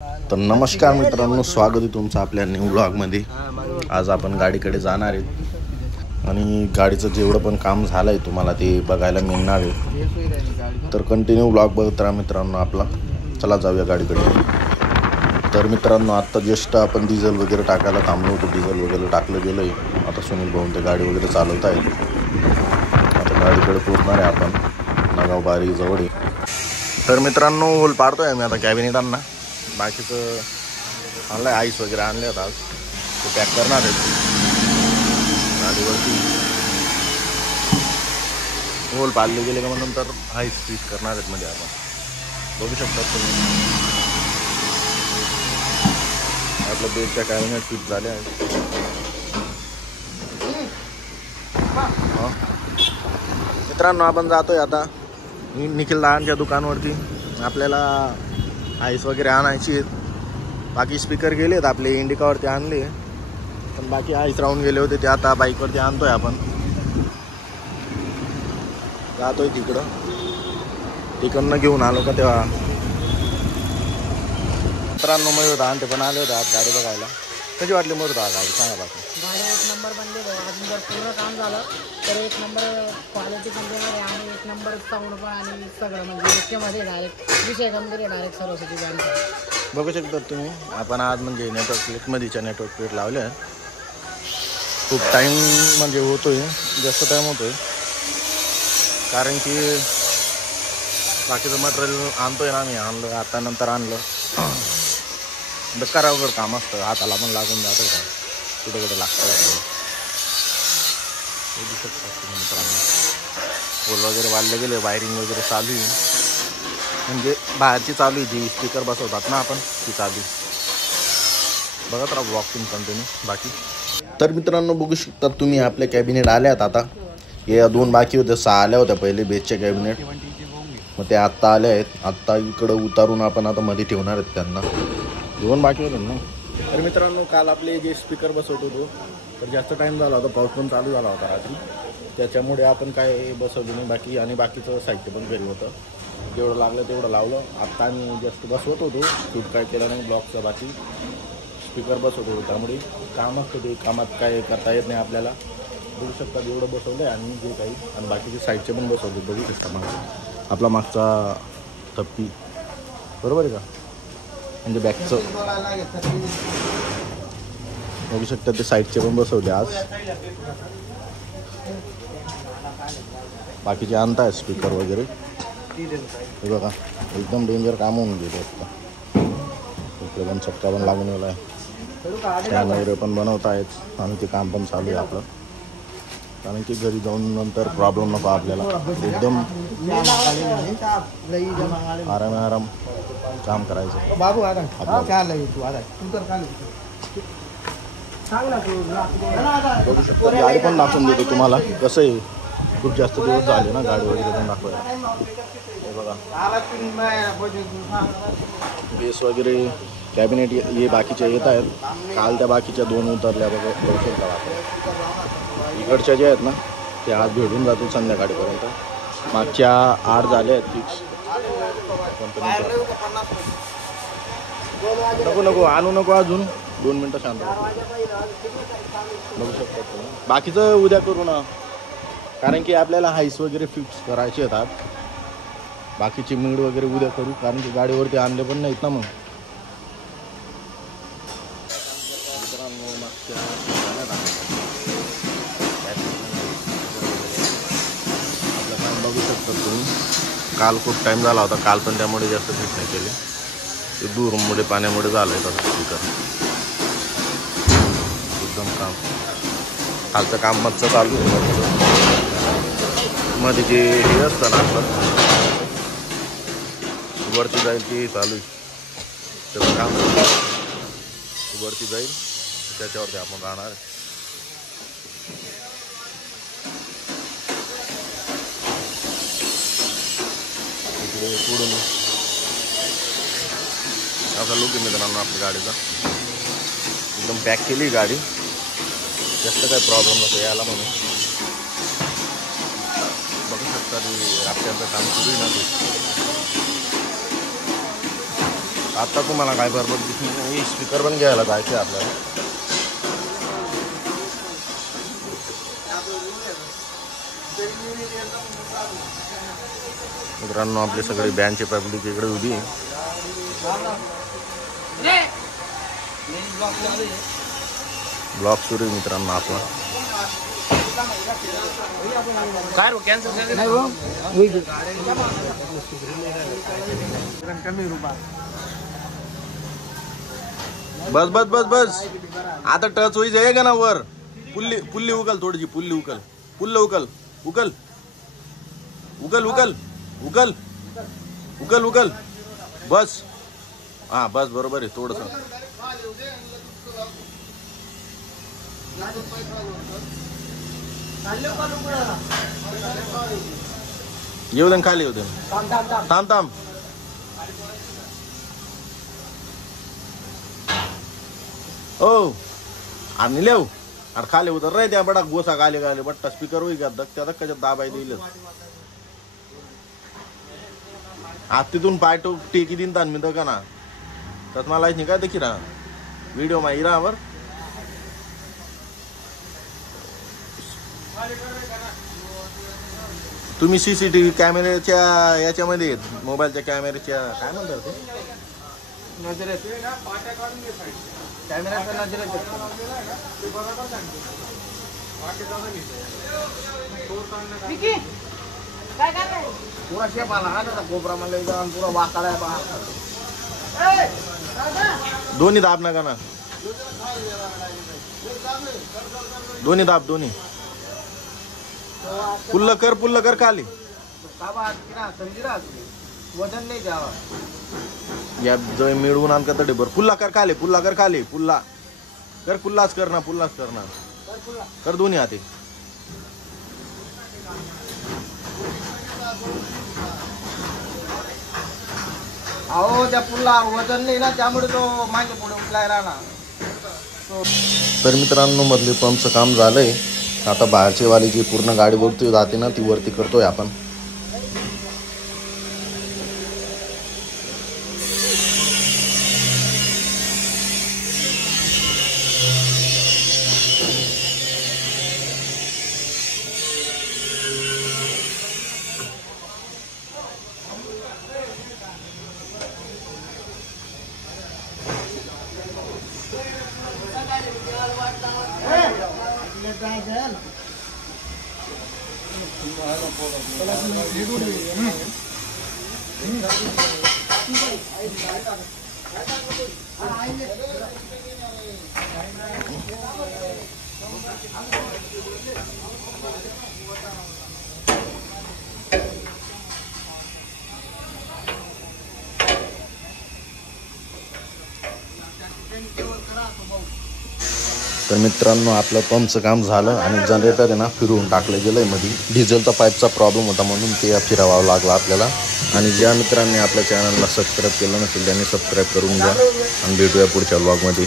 तर नमस्कार मित्रांनो, स्वागत आहे तुमचं आपल्या न्यू ब्लॉगमध्ये। आज आपण गाडीकडे जाणार आहेत आणि गाडीचं जेवढं पण काम झालं आहे तुम्हाला ते बघायला मिळणार आहे। तर कंटिन्यू ब्लॉग बघत राहा मित्रांनो आपला। चला जाऊया गाडीकडे। तर मित्रांनो आत्ता जस्ट आपण डिझेल वगैरे टाकायला थांबलो होतो। डिझेल वगैरे टाकलं गेलं आहे। आता सुनील भाऊ ते गाडी वगैरे चालवत आहेत। आता गाडीकडे पोहोचणार आहे आपण नागाव बारी जवळ आहे। तर मित्रांनो होल पाडतोय आम्ही आता कॅबिनेटांना। बाकीचं आणलं आहे, आईस वगैरे आणले आहेत आज, ते पॅक करणार आहेत गाडीवरती। होल पाडले गेले का मग नंतर आईस फिट करणार आहेत मध्ये आपण बघू शकता तुम्ही। आपलं बेडच्या कॅबिनेट फिट झाले आहे। मित्रांनो आपण जातोय आता निखिल दादांच्या दुकानावरती। आपल्याला आईस वगैरे आणायची आहेत। बाकी स्पीकर गेले आहेत आपले, इंडिकावरती आणले, पण बाकी आईस राहून गेले होते ते आता बाईकवरती आणतोय आपण। जातोय तिकडनं घेऊन आलो का तेव्हा मित्रांनो मयूर आणते पण आले होते आज गाडी बघायला। कशी वाटली मयूर गाडी सांगा बाकी? गाड्या एक नंबर बनले भाऊ। अजून जर पूर्ण काम झालं तर एक नंबर क्वालिटी कंपनीमध्ये आणि एक नंबर साऊंड पण आणि सगळं म्हणजे योग्यमध्ये डायरेक्ट विषय गंभीर डायरेक्ट सर्वसाठी गाडी बघू शकता तुम्ही। आपण आज म्हणजे नेटवर्क प्लेटमध्येच्या नेटवर्क प्लेट लावले आहे। खूप टाईम म्हणजे होतोय, जास्त टाईम होतोय, कारण की बाकीचं मटेरियल आणतोय ना आम्ही। आणलं आता नंतर आणलं बेकार वगैरे काम असतं, हाताला पण लागून जातं का कुठे कुठे लागतं मित्रांनो। होल वगैरे वाढले गेले, वायरिंग वगैरे चालू आहे, म्हणजे बाहेरची चालू आहे जी स्पीकर बसवतात ना आपण ती चालू बघत राहा वॉकिंग कंटिन्यू बाकी। तर मित्रांनो बघू शकता तुम्ही आपले कॅबिनेट आल्यात आता। या दोन बाकी होत्या, 6 आल्या होत्या पहिले बेसचे कॅबिनेट, मग ते आत्ता आले आहेत। आत्ता इकडं उतारून आपण आता मध्ये ठेवणार आहेत त्यांना। 2 बाकी होते ना। तर मित्रांनो काल आपले जे स्पीकर बसवत होतो तर जास्त टाईम झाला होता, पाऊस पण चालू झाला होता रात्री, त्याच्यामुळे आपण काय बसवलं नाही बाकी। आणि बाकीचं साहित्य पण घरी होतं, जेवढं लागलं तेवढं लावलं। आत्ता आम्ही जस्ट बसवत होतो, शूट काय केलं नाही ब्लॉगचं, बाकी स्पीकर बसवत होतो, त्यामुळे काम असतं ते कामात काय करता येत नाही आपल्याला। बघू शकता जेवढं बसवलं आहे आणि जे काही, आणि बाकीचे साईडचे पण बसवले बघू शकता। मग आपला मागचा टप्पी बरोबर आहे का, म्हणजे बॅकचं बघू शकता ते साईडचे पण बसवले आज। बाकीचे आणताय स्पीकर वगैरे, हे बघा एकदम डेंजर काम होऊन गेले आता। इकडे पण चक्का पण लागून गेला आहे, फॅन वगैरे पण बनवत आहेत आणि ते काम पण चालू आहे आपलं, कारण की घरी जाऊन नंतर प्रॉब्लेम नको आपल्याला। एकदम आराम काम करायचं बाबू। बघू शकता गाडी पण दाखवून देतो तुम्हाला कसं आहे। खूप जास्त दिवस झाले ना गाडी वगैरे पण दाखवायला। हे बघा बेस वगैरे कॅबिनेट हे बाकीच्या येत आहेत। काल त्या बाकीच्या 2 उतरल्या बघू शकता आपण। इकडच्या ज्या आहेत ना ते आज भेटून जातील संध्याकाळपर्यंत। मागच्या 8 झाले आहेत फिक्स कंपनीच्या। नको आणू नको अजून 2 मिनटं शांत बघू शकता तुम्ही। बाकीचं उद्या करू ना, कारण की आपल्याला हाईस वगैरे फिक्स करायचे आहेत आज। बाकीची मीड वगैरे उद्या करू, कारण की गाडीवरती आणले पण नाहीत ना मग। बघू शकता तुम्ही काल खूप टाईम झाला होता, काल पण त्यामुळे जास्त फिट नाही केले, ते दूरमुळे पाण्यामुळे झालं आहे तसं स्पीकर। एकदम काम कालचं काम मस्त चालू आहे। मध्ये जे हे असतं ना आपलं वरती जाईल ते चालू आहे, त्याचं काम वरती जाईल त्याच्यावरती आपण राहणार आहे। इकडे पुढून असा लुक आहे मित्रांनो आपल्या गाडीचा। एकदम पॅक केली गाडी, जास्त काही प्रॉब्लेम नको यायला म्हणून। बघू शकता आपल्याचं काम सुरू आहे ना ते। आता तुम्हाला काय बरोबर दिसणार स्पीकर पण घ्यायला जायचे आपल्याला. मित्रांनो आपले सगळे बँडचे पब्लिक इकडे उभी आहे. ब्लॉग सुरू आहे मित्रांनो आपला. काय रो कॅन्सल नाही हो बस बस बस बस आता टच होई जाए का ना वर. पुल्ली पुल्ली उकल थोडीशी पुल्ली उकल पुल्ल उकल उकल उकल उकल उकल उकल उकल बस. हा बस बरोबर आहे थोडस. येऊ दे खाली येऊ दे. थांब थांब. ओ आणि लेव अरे खाली उतर रे त्या बडा गोसा गाले गाले बट्टा स्पीकर होई का धक्क्या धक्क्याच्या दाबाय दिल. आज तिथून पाय टेकी दिन ताण मी का ना तर मला नाही काय देखील राहा व्हिडिओ मा इरावर. तुम्ही सीसीटीव्ही कॅमेऱ्याच्या याच्यामध्ये मोबाईलच्या कॅमेऱ्याच्या काय म्हणतात ते कॅमेराचा नजरेत पुरा शेप आला का कोपरा मला पुरा वाकाळा दोन्ही दाब नका ना. दोन्ही दाब दोन्ही पुल्ल कर खाली. वजन नाही द्यावा या जो मिळवून आणका तडे बर पुल्ला कर खाली पुल्ला कर खाली पुल्ला कर पुल्लाच कर ना पुल्लाच कर ना कर दोन्ही हाते. अहो त्या पुल्ला वजन नाही ना त्यामुळे तो मागे पुढे उचलायला ना. तर मित्रांनो मधले पंपचं काम झालंय. आता बाहेरची वाली जी पूर्ण गाडी बघतोय जाते ना ती वरती करतोय आपण. तर मित्रांनो आपलं पंपचं काम झालं आणि जनरेटर आहे ना फिरवून टाकलं गेलं आहे मध्ये. डिझेलचा पाईपचा प्रॉब्लेम होता म्हणून ते फिरवावं लागलं आपल्याला. आणि ज्या मित्रांनी आपल्या चॅनलला सबस्क्राईब केलं नसेल त्यांनी सबस्क्राईब करून घ्या आणि भेटूया पुढच्या व्लॉगमध्ये.